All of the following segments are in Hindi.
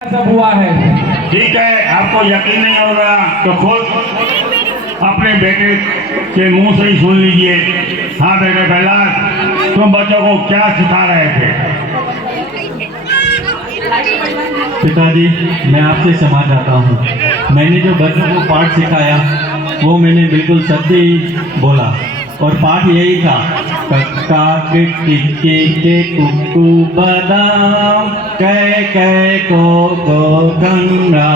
सब हुआ है। ठीक है, आपको यकीन नहीं होगा तो खुद अपने बेटे के मुंह से ही सुन लीजिए। हाँ बेटे प्रहलाद, तुम बच्चों को क्या सिखा रहे थे? पिताजी, मैं आपसे क्षमा चाहता हूँ। मैंने जो बच्चों को पाठ सिखाया वो मैंने बिल्कुल सत्य ही बोला और पाठ यही था, कक्का के कुकू बादाम कै को गंगा।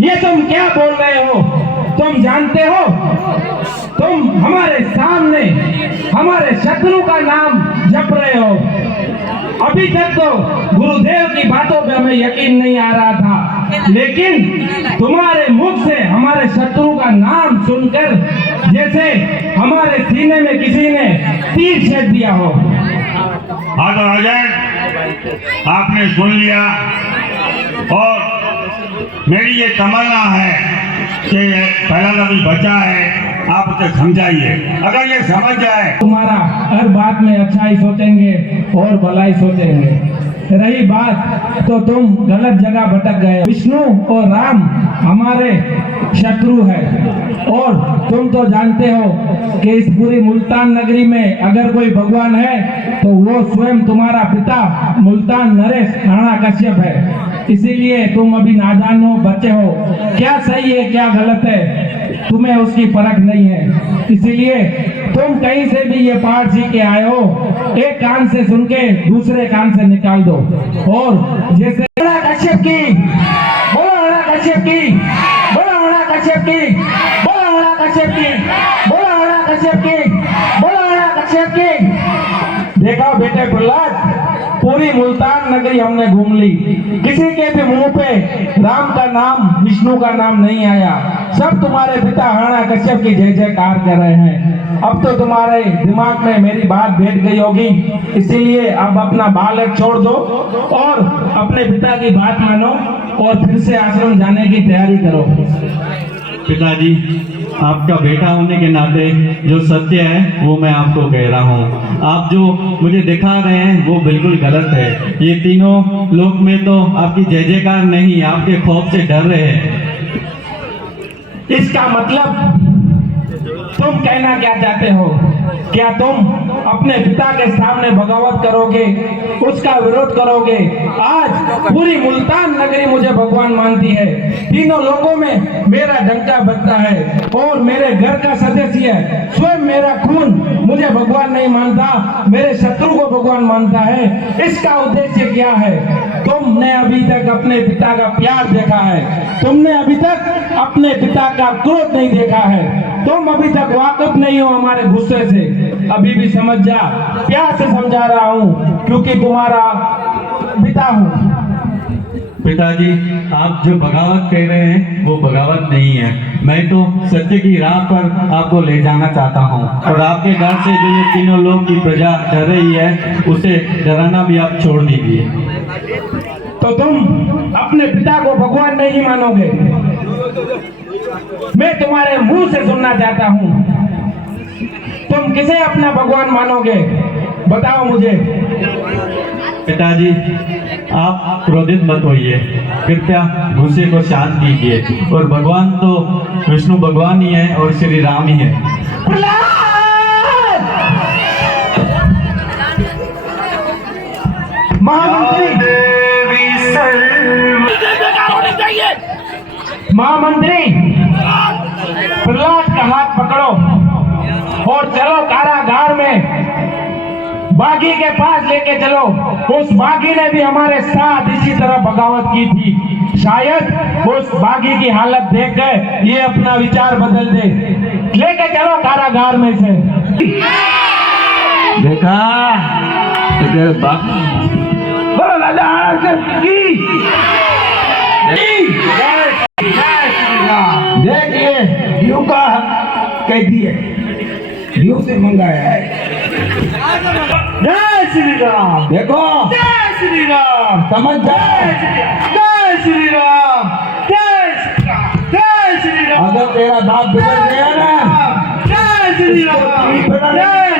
ये तुम क्या बोल रहे हो? तुम जानते हो, तुम हमारे सामने हमारे शत्रु का नाम जप रहे हो। अभी तक तो गुरुदेव की बातों पे हमें यकीन नहीं आ रहा था, लेकिन तुम्हारे मुख से हमारे शत्रु का नाम सुनकर जैसे हमारे सीने में किसी ने तीर छेद दिया हो। हाँ तो राजन, आपने सुन लिया और मेरी ये तमन्ना है कि पहला अभी बचा है, आप उसे समझाइए। अगर ये समझ जाए, तुम्हारा हर बात में अच्छा ही सोचेंगे और भलाई सोचेंगे। रही बात तो तुम गलत जगह भटक गए। विष्णु और राम हमारे शत्रु है और तुम तो जानते हो कि इस पूरी मुल्तान नगरी में अगर कोई भगवान है तो वो स्वयं तुम्हारा पिता मुल्तान नरेश हिरण्यकश्यप है। इसीलिए तुम अभी नादान हो, बच्चे हो। क्या सही है क्या गलत है तुम्हें उसकी परख नहीं है। इसीलिए तुम कहीं से भी ये पाठ सीख के आए हो, एक कान से सुन के दूसरे कान से निकाल दो। और जैसे हिरण्यकश्यप की, बोलो हिरण्यकश्यप की, बोलो हिरण्यकश्यप की, बोलो हिरण्यकश्यप की, बोलो हिरण्यकश्यप की, बोलो हिरण्यकश्यप की। देखा बेटे प्रहलाद, पूरी मुल्तान नगरी हमने घूम ली, किसी के भी मुंह पे राम का नाम विष्णु का नाम नहीं आया। सब तुम्हारे पिता हिरण्यकश्यप की जय जयकार कर रहे हैं। अब तो तुम्हारे दिमाग में मेरी बात बैठ गई होगी, इसीलिए अब अपना बालक छोड़ दो और अपने पिता की बात मानो और फिर से आश्रम जाने की तैयारी करो। पिताजी, आपका बेटा होने के नाते जो सत्य है वो मैं आपको कह रहा हूँ। आप जो मुझे दिखा रहे हैं वो बिल्कुल गलत है। ये तीनों लोग में तो आपकी जय जयकार नहीं, आपके खौफ से डर रहे हैं। इसका मतलब तुम कहना क्या चाहते हो? क्या तुम अपने पिता के सामने बगावत करोगे, उसका विरोध करोगे? आज पूरी मुल्तान नगरी मुझे भगवान मानती है, तीनों लोगों में मेरा डंका बजता है और मेरे घर का सदस्य स्वयं मेरा खून मुझे भगवान नहीं मानता, मेरे शत्रु को भगवान मानता है। इसका उद्देश्य क्या है? तुमने अभी तक अपने पिता का प्यार देखा है, तुमने अभी तक अपने पिता का क्रोध नहीं देखा है, तुम अभी तक वाकिफ नहीं हो हमारे गुस्से से। अभी भी समझ जा, प्यार से समझा रहा हूँ क्योंकि तुम्हारा पिता हूँ। पिताजी, आप जो बगावत कह रहे हैं वो बगावत नहीं है। मैं तो सत्य की राह पर आपको ले जाना चाहता हूँ और आपके डर से जो ये तीनों लोग की प्रजा डर रही है उसे डराना भी आप छोड़ दीजिए। तो तुम अपने पिता को भगवान नहीं मानोगे? मैं तुम्हारे मुंह से सुनना चाहता हूँ, तुम किसे अपना भगवान मानोगे? बताओ मुझे। पिताजी, आप क्रोधित मत होइए, कृपया गुस्से को शांत कीजिए। और भगवान तो विष्णु भगवान ही है और श्री राम ही है। महामंत्री, प्रहलाद का हाथ पकड़ो और चलो कारागार में बागी के पास लेके चलो। उस बागी ने भी हमारे साथ इसी तरह बगावत की थी। शायद उस बागी की हालत देख कर ये अपना विचार बदल दे। लेके चलो कारागार में से। देखा बोलो राजा की देखिए, ड्यू का कैदी है, ड्यू से मंगाया है। जय श्री राम। देखो, जय श्री राम। समझ जाए, जय श्री राम, जय श्री राम, जय श्री राम। अगर तेरा बाप बिगड़ गया ना, जय श्री राम, जय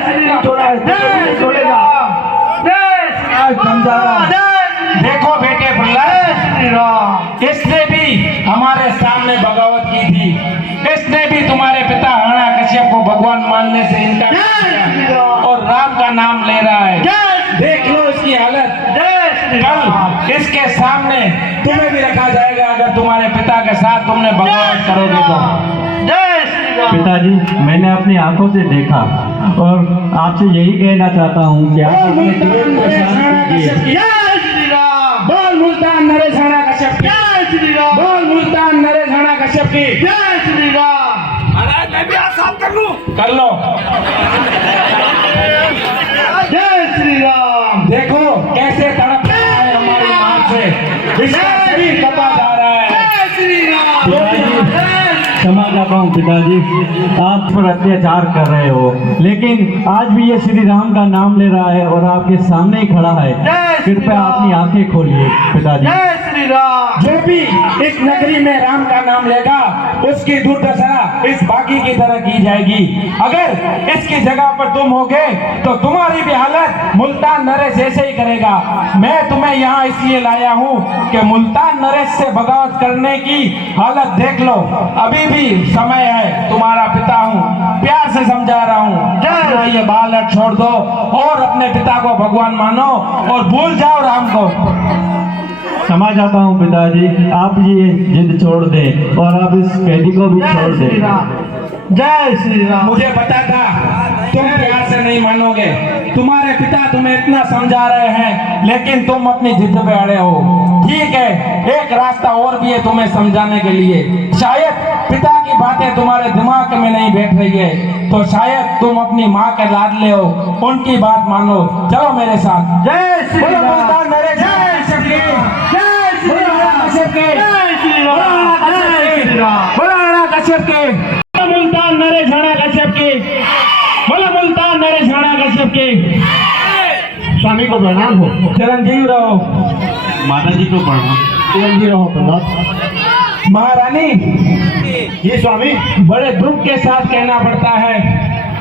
श्री राम, जय श्री राम, जय श्री राम, समझा। देखो बेटे प्रहलाद, इसने भी हमारे सामने बगावत की थी, इसने भी तुम्हारे पिता हिरण्यकश्यप को भगवान मानने से इनकार किया और राम का नाम ले रहा है। देख लो इसकी हालत। कल इसके सामने तुम्हें भी रखा जाएगा अगर तुम्हारे पिता के साथ तुमने बगावत करोगे तो। पिताजी, मैंने अपनी आंखों से देखा और आपसे यही कहना चाहता हूँ कि आप अपने क्रोध को शांत कीजिए। बोल मुल्तान नरेश हिरण्यकश्यप की, बोल मुल्तान नरेश हिरण्यकश्यप की। महाराज मैं भी हाथ साफ कर लूं? कर लो। जय श्री राम। देखो कैसे तड़प रहा है हमारी मां से, इसका शरीर कपा जा रहा है। जय श्री राम। क्षमा चाहता हूँ पिताजी, आप पर अत्याचार कर रहे हो, लेकिन आज भी ये श्री राम का नाम ले रहा है और आपके सामने ही खड़ा है। कृपया अपनी आंखें खोलिए पिताजी। जो भी इस नगरी में राम का नाम लेगा उसकी दुर्दशा इस बाकी की तरह की जाएगी। अगर इसकी जगह पर तुम होगे तो तुम्हारी भी हालत मुल्तान नरेश ऐसे ही करेगा। मैं तुम्हें यहाँ इसलिए लाया हूँ कि मुल्तान नरेश से बगावत करने की हालत देख लो। अभी भी समय है, तुम्हारा पिता हूँ, प्यार से समझा रहा हूँ। ये बालक छोड़ दो और अपने पिता को भगवान मानो और भूल जाओ राम को। क्षमा चाहता हूँ पिताजी, आप ये जिद छोड़ दें और आप इस कैदी को भी छोड़ दें। जय श्री राम। मुझे पता था तुम प्यार से नहीं मानोगे, तुम्हारे पिता तुम्हें इतना समझा रहे हैं लेकिन तुम अपनी जिद पे अड़े हो। ठीक है, एक रास्ता और भी है तुम्हें समझाने के लिए। शायद पिता की बातें तुम्हारे दिमाग में नहीं बैठ रही है तो शायद तुम अपनी माँ के लाडले हो, उनकी बात मानो। चलो मेरे साथ। जय श्री राम। जय श्री राम। जय श्री राम। मुल्तान नरेश हिरण्यकश्यप की, बोलो मुल्तान नरेश हिरण्यकश्यप की। स्वामी को प्रणाम हो। चिरंजीव रहो। माता जी को पढ़ना। चिरंजीव रहो प्रहलाद। महारानी, जी स्वामी। बड़े दुख के साथ कहना पड़ता है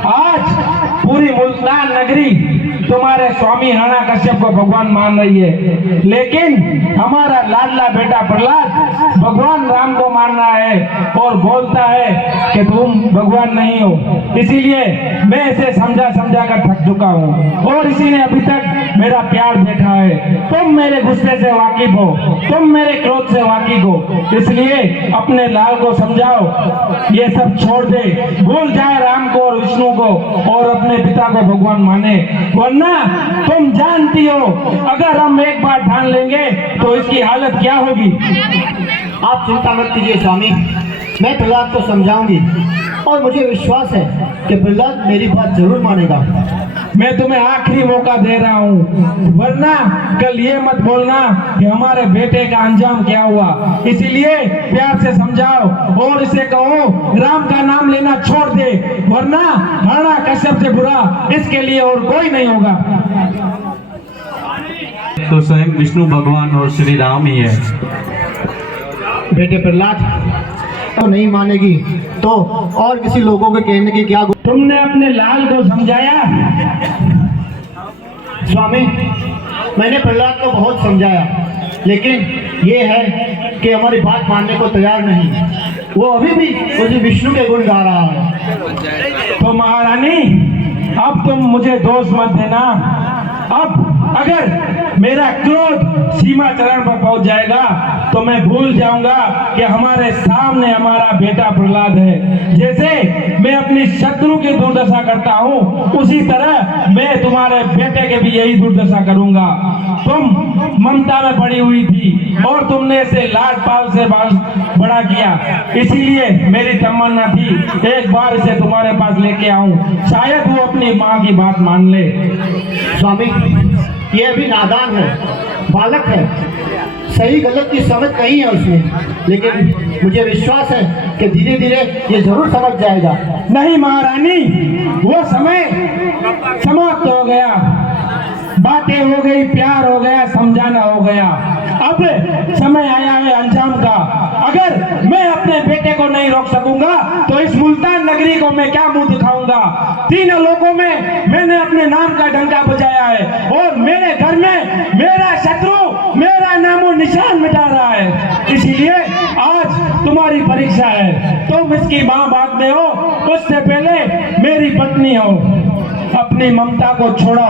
आज पूरी मुल्तान नगरी तुम्हारे स्वामी हिरण्यकश्यप को भगवान मान रही है, लेकिन हमारा लाडला बेटा प्रहलाद भगवान राम को मान रहा है और बोलता है कि तुम भगवान नहीं हो। इसीलिए मैं इसे समझा समझा कर थक चुका हूँ और इसी ने अभी तक मेरा प्यार देखा है। तुम मेरे गुस्से से वाकिफ हो, तुम मेरे क्रोध से वाकिफ हो, इसलिए अपने लाल को समझाओ ये सब छोड़ दे, भूल जाए राम को और विष्णु को और अपने पिता को भगवान माने। वरना तुम जानती हो अगर हम एक बार ठान लेंगे तो इसकी हालत क्या होगी। आप चिंता मत कीजिए स्वामी, मैं प्रहलाद को समझाऊंगी और मुझे विश्वास है कि प्रहलाद मेरी बात जरूर मानेगा। मैं तुम्हें आखिरी मौका दे रहा हूँ, वरना कल ये मत बोलना कि हमारे बेटे का अंजाम क्या हुआ। इसीलिए प्यार से समझाओ और इसे कहो राम का नाम लेना छोड़ दे, वरना हिरण्यकश्यप से बुरा इसके लिए और कोई नहीं होगा। तो स्वयं विष्णु भगवान और श्री राम ही है। बेटे प्रहलाद तो नहीं मानेगी तो और किसी लोगों के कहने की क्या। तुमने अपने लाल को समझाया? स्वामी, मैंने प्रहलाद को बहुत समझाया, लेकिन ये है कि हमारी बात मानने को तैयार नहीं। वो अभी भी उसी विष्णु के गुण गा रहा है। तो महारानी, अब तुम मुझे दोष मत देना। अब अगर मेरा क्रोध सीमा चरण पर पहुंच जाएगा तो मैं भूल जाऊंगा कि हमारे सामने हमारा बेटा प्रहलाद है। जैसे मैं अपनी शत्रु की दुर्दशा करता हूँ उसी तरह मैं तुम्हारे बेटे के भी यही दुर्दशा करूंगा। तुम ममता में पड़ी हुई थी और तुमने इसे लाड पाल से बड़ा किया, इसीलिए मेरी तमन्ना थी एक बार इसे तुम्हारे पास लेके आऊं, शायद वो अपनी माँ की बात मान ले। स्वामी, ये अभी नादान है, बालक है, सही गलत की समझ नहीं है उसमें, लेकिन मुझे विश्वास है कि धीरे धीरे ये जरूर समझ जाएगा। नहीं महारानी, वो समय समाप्त हो गया, बातें हो गई, प्यार हो गया, समझाना हो गया। अब समय आया है अंजाम का। अगर मैं अपने बेटे को नहीं रोक सकूंगा तो इस मुल्तान नगरी नगरी को मैं क्या मुंह दिखाऊंगा। तीनों लोगों में मैंने अपने नाम का डंका बजाया है और मेरे घर में मेरा शत्रु मेरा नामो निशान मिटा रहा है। इसीलिए आज तुम्हारी परीक्षा है। तुम इसकी माँ बाप में हो, उससे पहले मेरी पत्नी हो। अपनी ममता को छोड़ो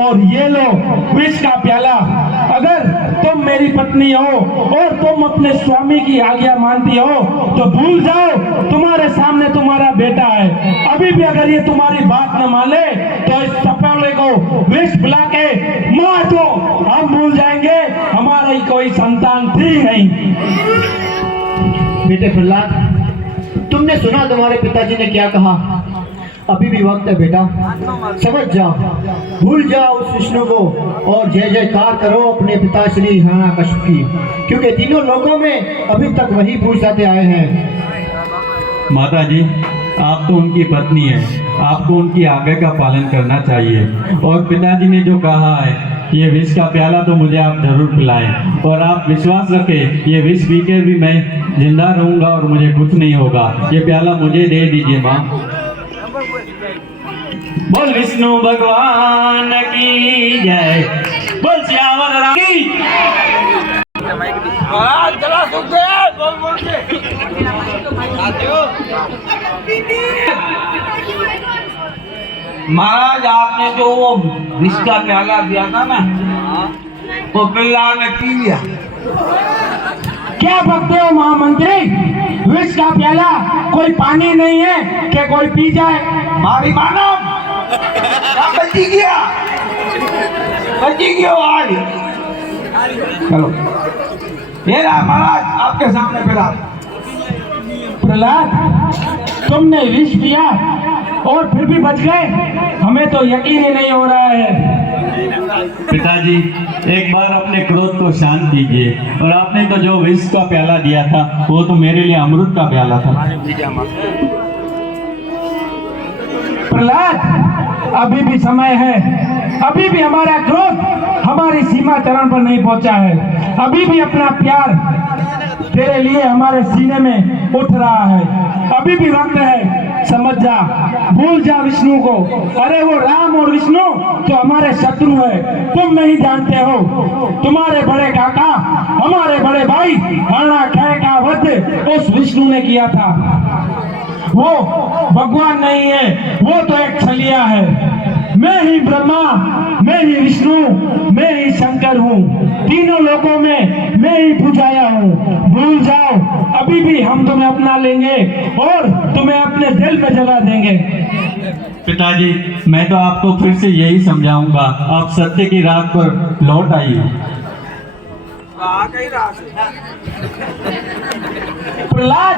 और ये लो विष का प्याला। अगर तुम मेरी पत्नी हो और तुम अपने स्वामी की आज्ञा मानती हो तो भूल जाओ तुम्हारे सामने तुम्हारा बेटा है। अभी भी अगर ये तुम्हारी बात न माने तो इस सपेले को विष पिला के मार दो। हम भूल जाएंगे हमारा ही कोई संतान थी नहीं। बेटे प्रहलाद, तुमने सुना तुम्हारे पिताजी ने क्या कहा। अभी भी वक्त है बेटा, समझ जाओ, भूल जाओ उस विष्णु को और जय जयकार करो अपने पिता श्री हिरण्यकश्यप की, क्योंकि तीनों लोगों में अभी तक वही पूछते आए हैं। माता जी, आप तो उनकी पत्नी हैं, आपको उनकी आज्ञा का पालन करना चाहिए। और पिताजी ने जो कहा है ये विष का प्याला तो मुझे आप जरूर पिलाएं और आप विश्वास रखें ये विष पी के भी मैं जिंदा रहूंगा और मुझे कुछ नहीं होगा। ये प्याला मुझे दे दीजिए माँ। बोल विष्णु भगवान की जय, बोल श्यावर राम की। महाराज, आपने जो वो विष का प्याला दिया था ना, वो पिल्ला ने पी लिया। क्या बकते हो महामंत्री? विष का प्याला कोई पानी नहीं है कि कोई पी जाए। मारी मानव क्या बची गया आज। चलो ये रहा महाराज आपके सामने पिला। प्रहलाद, तुमने विष पिया और फिर भी बच गए, हमें तो यकीन ही नहीं हो रहा है। पिताजी, एक बार अपने क्रोध को शांत कीजिए। और आपने तो जो विष का प्याला दिया था वो तो मेरे लिए अमृत का प्याला था। प्रहलाद, अभी भी समय है, अभी भी हमारा क्रोध हमारी सीमा चरण पर नहीं पहुंचा है। अभी भी अपना प्यार तेरे लिए हमारे सीने में उठ रहा है। अभी भी वक्त है, समझ जा, भूल जा विष्णु को। अरे वो राम और विष्णु तो हमारे शत्रु है, तुम नहीं जानते हो। तुम्हारे बड़े काका हमारे बड़े भाई हिरण्यकश्यप का वध उस विष्णु ने किया था। वो भगवान नहीं है, वो तो एक छलिया है। मैं ही ब्रह्मा, मैं ही विष्णु, मैं ही शंकर हूँ। तीनों लोगों में मैं ही पूजाया हूँ। भूल जाओ, अभी भी हम तुम्हें अपना लेंगे और तुम्हें अपने दिल में जगह देंगे। पिताजी, मैं तो आपको फिर से यही समझाऊंगा, आप सत्य की राह पर लौट आइए। प्रहलाद,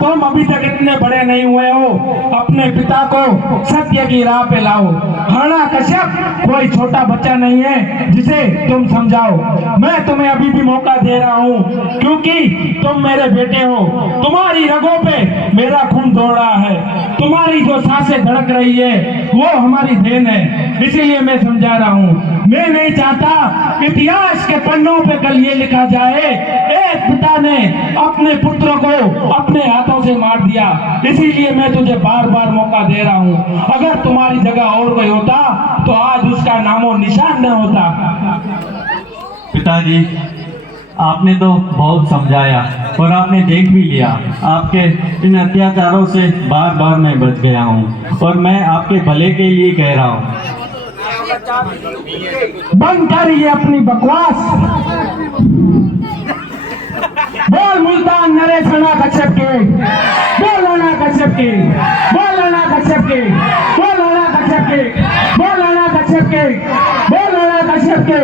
तुम अभी तक इतने बड़े नहीं हुए हो, अपने पिता को सत्य की राह पे लाओ। हिरण्यकश्यप कोई छोटा बच्चा नहीं है जिसे तुम समझाओ। मैं तुम्हें अभी भी मौका दे रहा हूँ, क्योंकि तुम मेरे बेटे हो। तुम्हारी रगों पे मेरा खून दौड़ रहा है, तुम्हारी जो सांसें धड़क रही है वो हमारी देन है। इसीलिए मैं समझा रहा हूँ। मैं नहीं चाहता इतिहास के पन्नों पे कल ये लिखा जाए एक पिता ने अपने पुत्र को अपने हाथों से मार दिया। इसीलिए मैं तुझे बार बार मौका दे रहा हूँ। अगर तुम्हारी जगह और कोई होता तो आज उसका नामो निशान न होता। पिताजी, आपने तो बहुत समझाया और आपने देख भी लिया। आपके इन अत्याचारों से बार बार मैं बच गया हूँ और मैं आपके भले के लिए कह रहा हूँ। बंद कर ये अपनी बकवास। बोल मुल्तान नरेश हिरण्यकश्यप के, बोल हिरण्यकश्यप के, बोल हिरण्यकश्यप के, बोल हिरण्यकश्यप के, बोल हिरण्यकश्यप के, बोल हिरण्यकश्यप के।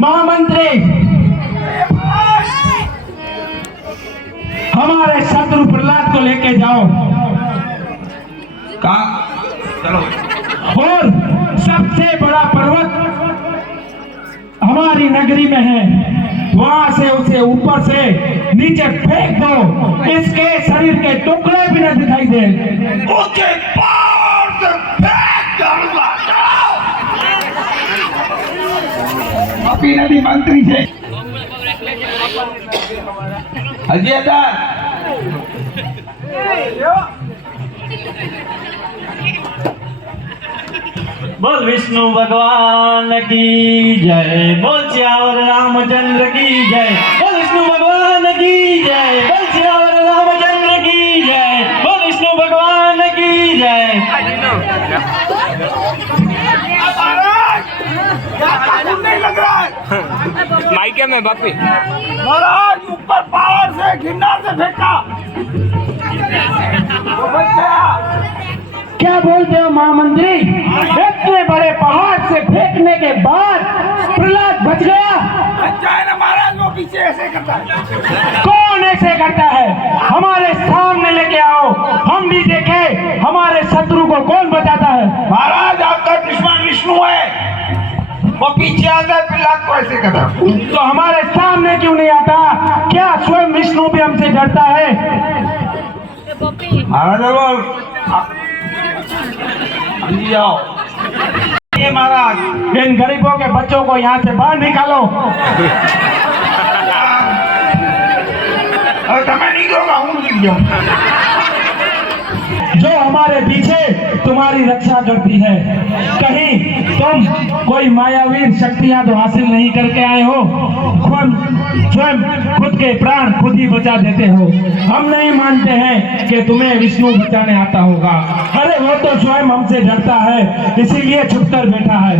महामंत्री, हमारे शत्रु प्रहलाद को लेके जाओ। कहाँ? चलो। और सबसे बड़ा पर्वत हमारी नगरी में है, वहां से उसे ऊपर से नीचे फेंक दो, इसके शरीर के टुकड़े भी न दिखाई दे। उसके पार से फेंक दूंगा। अभी नदी मंत्री से हजी હતા बोल विष्णु भगवान की जय, बोल श्यावर रामचंद्र की जय, बोल विष्णु भगवान की जय, बोल श्यावर रामचंद्र की जय, बोल विष्णु भगवान की जय। माइके में बापी महाराज ऊपर पहाड़ से गिरनार से फेंका क्या बोलते हो महामंत्री? इतने बड़े पहाड़ से फेंकने के बाद प्रहलाद बच गया? महाराज वो पीछे ऐसे करता है। कौन ऐसे करता है? हमारे सामने लेके आओ, हम भी देखे हमारे शत्रु को कौन बचाता है। महाराज आपका दुश्मन विष्णु है, वो पीछे आता है, प्रहलाद को ऐसे करता है। तो हमारे सामने क्यों नहीं आता? क्या स्वयं विष्णु भी हमसे डरता है? महाराज जाओ ये महाराज इन गरीबों के बच्चों को यहाँ से बाहर निकालो। तो मैं नहीं दूंगा, हूँ गिर जाऊँ। जो हमारे पीछे तुम्हारी रक्षा करती है, कहीं तुम कोई मायावीर शक्तियां तो हासिल नहीं करके आए हो, स्वयं खुद के प्राण खुद ही बचा देते हो। हम नहीं मानते हैं कि तुम्हें विष्णु बचाने आता होगा। अरे वो तो स्वयं हमसे डरता है, इसीलिए छुपकर बैठा है।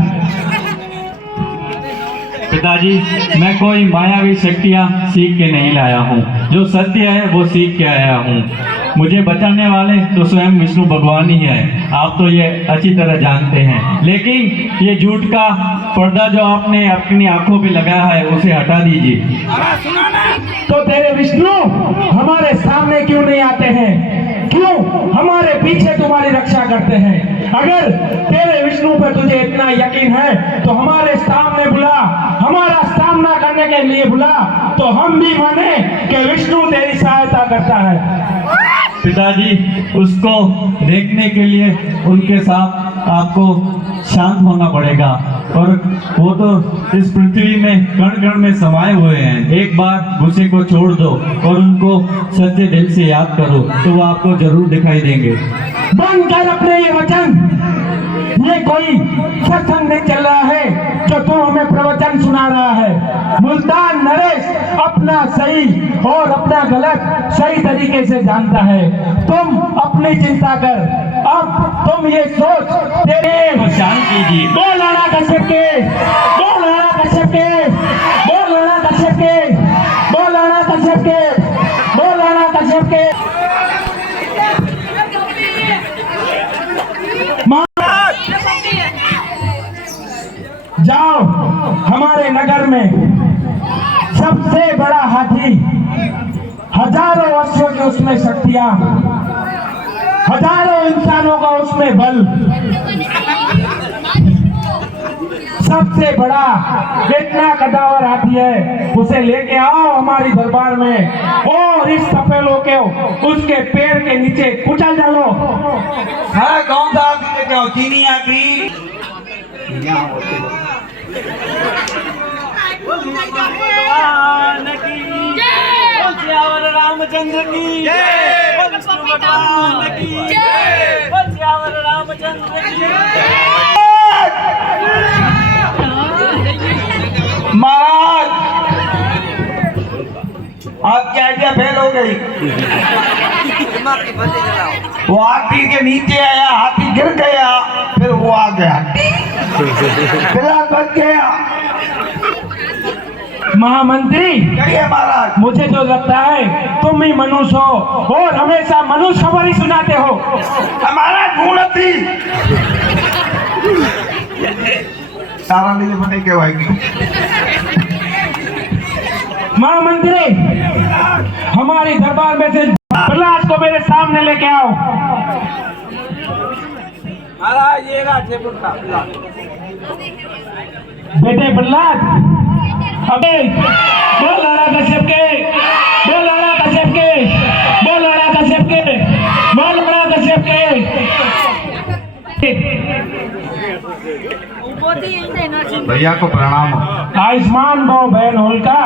पिताजी, मैं कोई मायावी शक्तियाँ सीख के नहीं लाया हूँ, जो सत्य है वो सीख के आया हूँ। मुझे बचाने वाले तो स्वयं विष्णु भगवान ही है, आप तो ये अच्छी तरह जानते हैं। लेकिन ये झूठ का पर्दा जो आपने अपनी आंखों पे लगाया है उसे हटा दीजिए। तो तेरे विष्णु हमारे सामने क्यों नहीं आते हैं? क्यों हमारे पीछे तुम्हारी रक्षा करते हैं? अगर तेरे विष्णु पे तुझे इतना यकीन है तो हमारे सामने बुला, हमारा सामना करने के लिए बुला, तो हम भी माने कि विष्णु तेरी सहायता करता है। पिताजी, उसको देखने के लिए उनके साथ आपको शांत होना पड़ेगा, और वो तो इस पृथ्वी में कण कण में समाये हुए हैं। एक बार गुस्से को छोड़ दो और उनको सच्चे दिल से याद करो तो वो आपको जरूर दिखाई देंगे। बंद कर अपने ये वचन। ये कोई सत्संग नहीं चल रहा है जो तू हमें प्रवचन सुना रहा है। मुल्तान नरेश अपना सही और अपना गलत सही तरीके से जानता है। तुम अपनी चिंता कर, अब तुम ये सोच तेरे शांत कीजिए। बोल लड़ा कश्यप के, बोल लड़ा कश्यप के, बोल लड़ा कश्यप के, बोल लड़ा कश्यप के, बोल लड़ा कश्यप के। जाओ, हमारे नगर में सबसे बड़ा हाथी, हजारों वर्षों की उसमें शक्तियां, हजारों इंसानों का उसमें बल, सबसे बड़ा इतना कदावर हाथी है, उसे लेके आओ हमारी दरबार में और इस सपेलों के उसके पेड़ के नीचे कुचल डालो। हाँ कौन सा हाथी लेके आओ? चीनी हाथी? रामचंद्र की जय, बोल विष्णु भगवान की जय, बोल श्यावर रामचंद्र की जय। महाराज आपकी आइडिया फेल हो गई। वो हाथी के नीचे आया, हाथी गिर गया, फिर वो आ गया, प्रहलाद बच गया। महामंत्री, कहिए महाराज। मुझे तो लगता है तुम ही मनुष्य हो और हमेशा मनुष्य खबर ही सुनाते हो। हमारा गुण थी सारा लिए बने के भाई। महामंत्री, हमारी दरबार में से प्रहलाद को मेरे सामने लेके आओ। महाराज ये बेटे प्रहलाद, अबे बोल लड़ा कश्यप के, बोल लड़ा कश्यप के, बोल लड़ा कश्यप के, बोल लड़ा कश्यप के। भैया को प्रणाम। आयुष्मान भव बहन होलिका।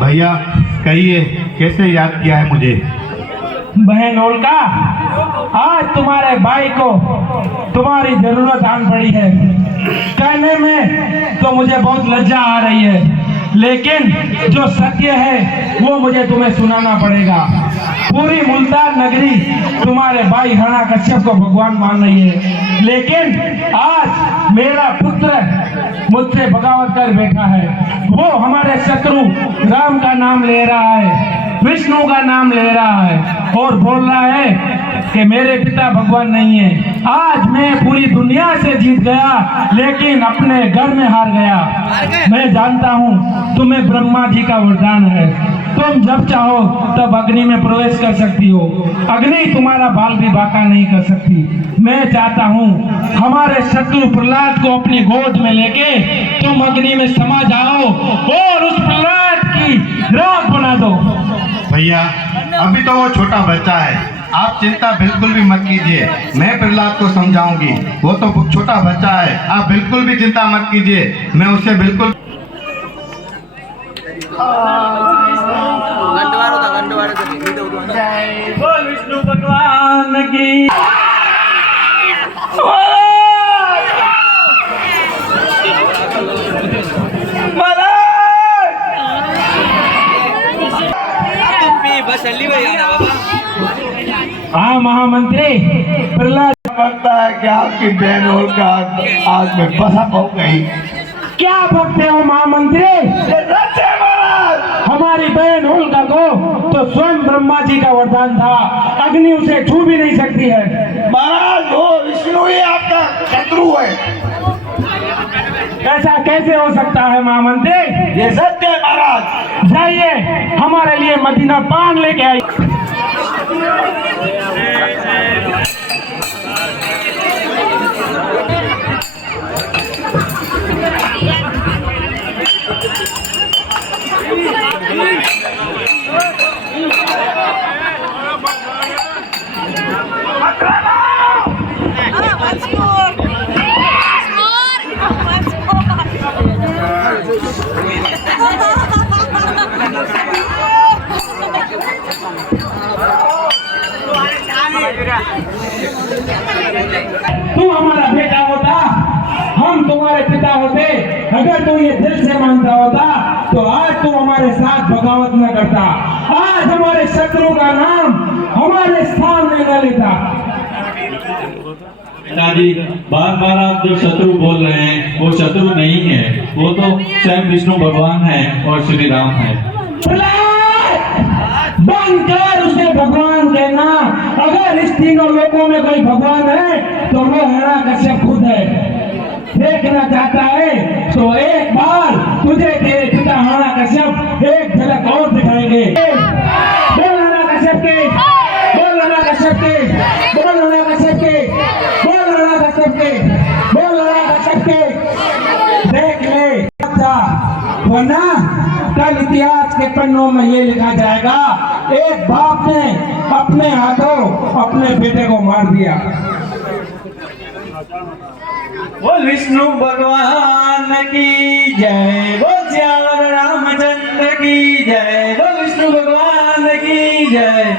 भैया कहिए कैसे याद किया है मुझे? बहन होलिका, आज तुम्हारे भाई को तुम्हारी जरूरत आन पड़ी है। कहने में तो मुझे बहुत लज्जा आ रही है, लेकिन जो सत्य है वो मुझे तुम्हें सुनाना पड़ेगा। पूरी मुल्तान नगरी तुम्हारे भाई हिरण्यकश्यप को भगवान मान रही है, लेकिन आज मेरा पुत्र मुझसे बगावत कर बैठा है। वो हमारे शत्रु राम का नाम ले रहा है, विष्णु का नाम ले रहा है और बोल रहा है कि मेरे पिता भगवान नहीं है। आज मैं पूरी दुनिया से जीत गया, लेकिन अपने घर में हार गया। मैं जानता हूँ तुम्हें ब्रह्मा जी का वरदान है, तुम जब चाहो तब अग्नि में प्रवेश कर सकती हो। अग्नि तुम्हारा बाल भी बांका नहीं कर सकती। मैं चाहता हूँ हमारे शत्रु प्रहलाद को अपनी गोद में लेके तुम अग्नि में समा जाओ और उस प्रहलाद की राख बना दो। भैया अभी तो वो छोटा बच्चा है, आप चिंता बिल्कुल भी मत कीजिए। मैं प्रहलाद को समझाऊंगी, वो तो छोटा बच्चा है, आप बिल्कुल भी चिंता मत कीजिए। मैं उसे बिल्कुल जय बोल विष्णु भगवान की। हाँ महामंत्री, प्रहलाद लगता है कि आपकी बहन होलिका आज में बसा हो गई। क्या भक्ते हो महामंत्री? हमारी बहन होलिका को तो स्वयं ब्रह्मा जी का वरदान था, अग्नि उसे छू भी नहीं सकती है। महाराज वो विष्णु ही आपका शत्रु है। ऐसा कैसे हो सकता है महामंत्री? ये सत्य है महाराज। जाइए हमारे लिए मदीना पान लेके आई। तू हमारा बेटा होता, हम तुम्हारे पिता होते। अगर तू ये दिल से मानता होता तो आज तू हमारे साथ बगावत न करता, आज हमारे शत्रु का नाम हमारे सामने न लेता। पिताजी बार बार आप जो शत्रु बोल रहे हैं वो शत्रु नहीं है, वो तो स्वयं विष्णु भगवान है और श्री राम है। बंद कर उसे भगवान कहना। अगर इस तीनों लोकों में कोई भगवान है तो वो हिरण्यकश्यप खुद है। देखना चाहता है तो एक बार तुझे तेरे पिता हिरण्यकश्यप एक झलक और दिखाएंगे। बोल हिरण्यकश्यप के, बोल हिरण्यकश्यप के, बोल हिरण्यकश्यप के, बोल हिरण्यकश्यप के, बोल हिरण्यकश्यप के। देख ले वरना कल इतिहास के पन्नों में ये लिखा जाएगा, एक बाप ने अपने हाथों अपने बेटे को मार दिया। बोल विष्णु भगवान की जय, बोल श्याम रामचंद्र की जय, बोल विष्णु भगवान की जय।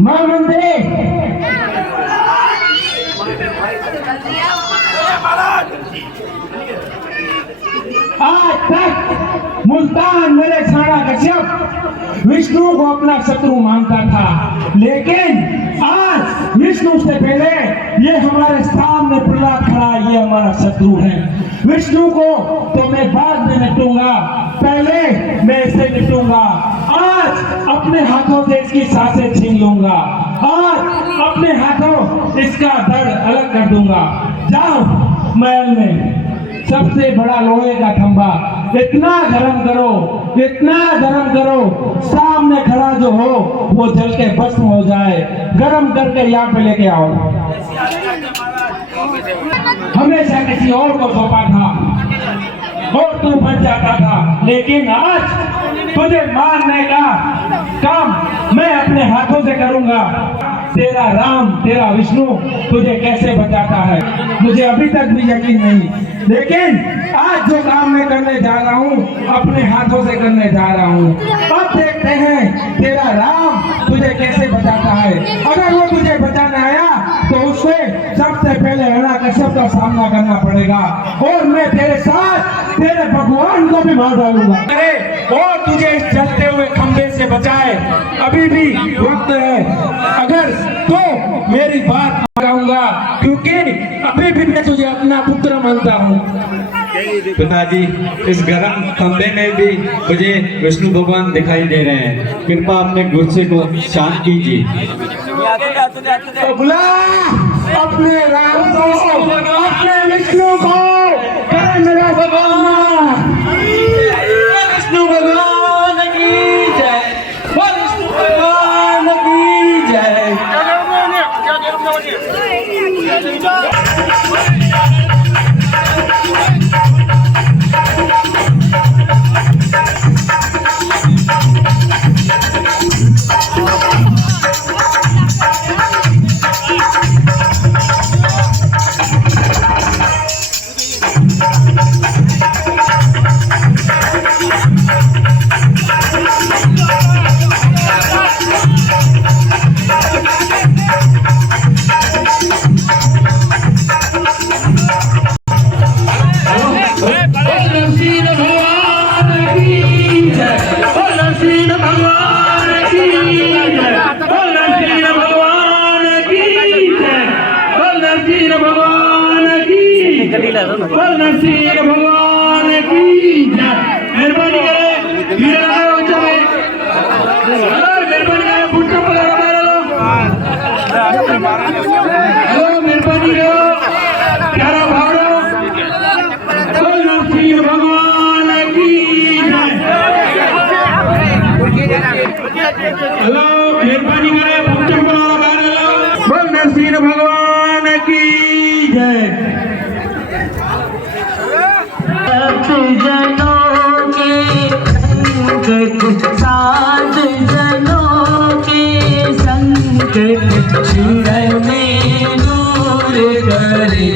महामंत्री आज तक मुल्तान मेरे हिरण्यकश्यप विष्णु को अपना शत्रु मानता था, लेकिन आज विष्णु से पहले ये हमारे सामने प्रहलाद खड़ा, ये हमारा शत्रु है। विष्णु को तो मैं बाद में निपटूंगा, पहले मैं इसे निपटूंगा। आज अपने हाथों से इसकी सांसें छीन लूंगा, आज अपने हाथों इसका धड़ अलग कर दूंगा। जाओ महल में सबसे बड़ा लोहे का खंभा इतना गरम करो, इतना गरम करो, सामने खड़ा जो हो वो जल के भस्म हो जाए। गरम करके यहाँ पे लेके आओ। हमेशा किसी और को सौंपा था और तू बच जाता था, लेकिन आज तुझे मारने का काम मैं अपने हाथों से करूंगा। तेरा राम, तेरा विष्णु तुझे कैसे बचाता है मुझे अभी तक भी यकीन नहीं, लेकिन आज आज जो काम मैं करने जा रहा हूँ अपने हाथों से करने जा रहा हूँ। अब देखते हैं तेरा राम तुझे कैसे बचाता है। अगर वो तुझे बचाने आया तो उससे सबसे पहले हिरण्यकश्यप का सामना करना पड़ेगा और मैं तेरे साथ तेरे भगवान को भी मार डालूंगा। अरे और तुझे इस जलते हुए खंभे से बचाए, अभी भी वक्त है। अगर तो मेरी बात मानूंगा, क्योंकि अभी भी मैं तुझे अपना पुत्र मानता हूँ। पिताजी, इस गर्म खंभे में भी मुझे विष्णु भगवान दिखाई दे रहे हैं। कृपा अपने गुस्से को शांत कीजिए। तो बुला अपने राम को, अपने विष्णु को, करे मेरा भगवान। विष्णु भगवान की जय, विष्णु भगवान की जय। नरसिंह भगवान की जय। मेहरबानी करे वीर लगाओ चले, मेहरबानी करे फुटका पकड़ो हेलो, मेहरबानी करो प्यारा भावड़ो। नरसिंह भगवान की जय। हेलो, मेहरबानी करे फुटका पकड़ो नरसिंह भगवान की जय। जनों के संकट, सात जनों के संकट शिर में दूर करे।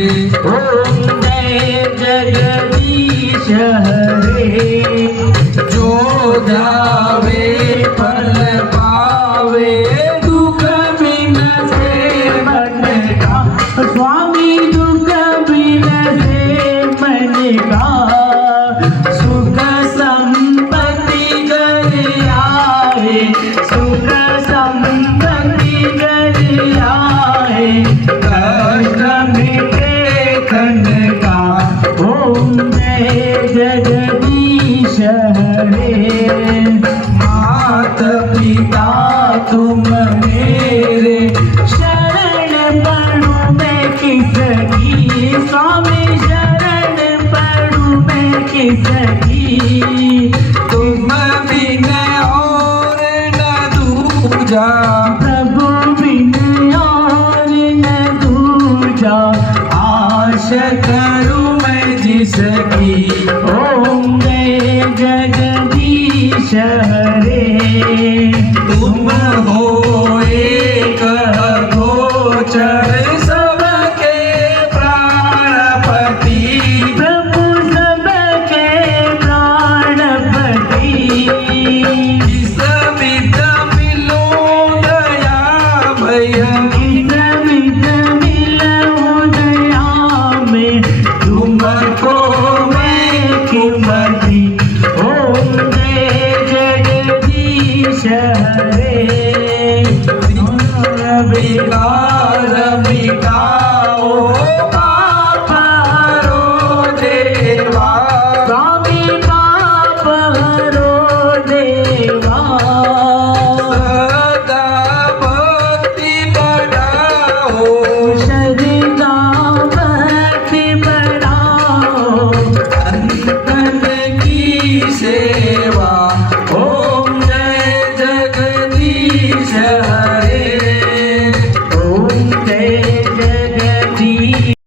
ओम जय जगदीश हरे, जो जावे फल पावे, दुख बिन से मन का। स्वामी दुख बिन से मन का, सुख संपत्ति कर आए, सुख संपत्ति कर आए, कष्ट मिटे तन का। ओम जय जगदीश हरे, मात पिता तुम मेरे, शरण पड़ूं मैं किसकी। स्वामी शरण पड़ूं मैं किसकी, तुम बिन और न दूजा। प्रभु बिन और न दूजा, आश करूं मैं जिसकी।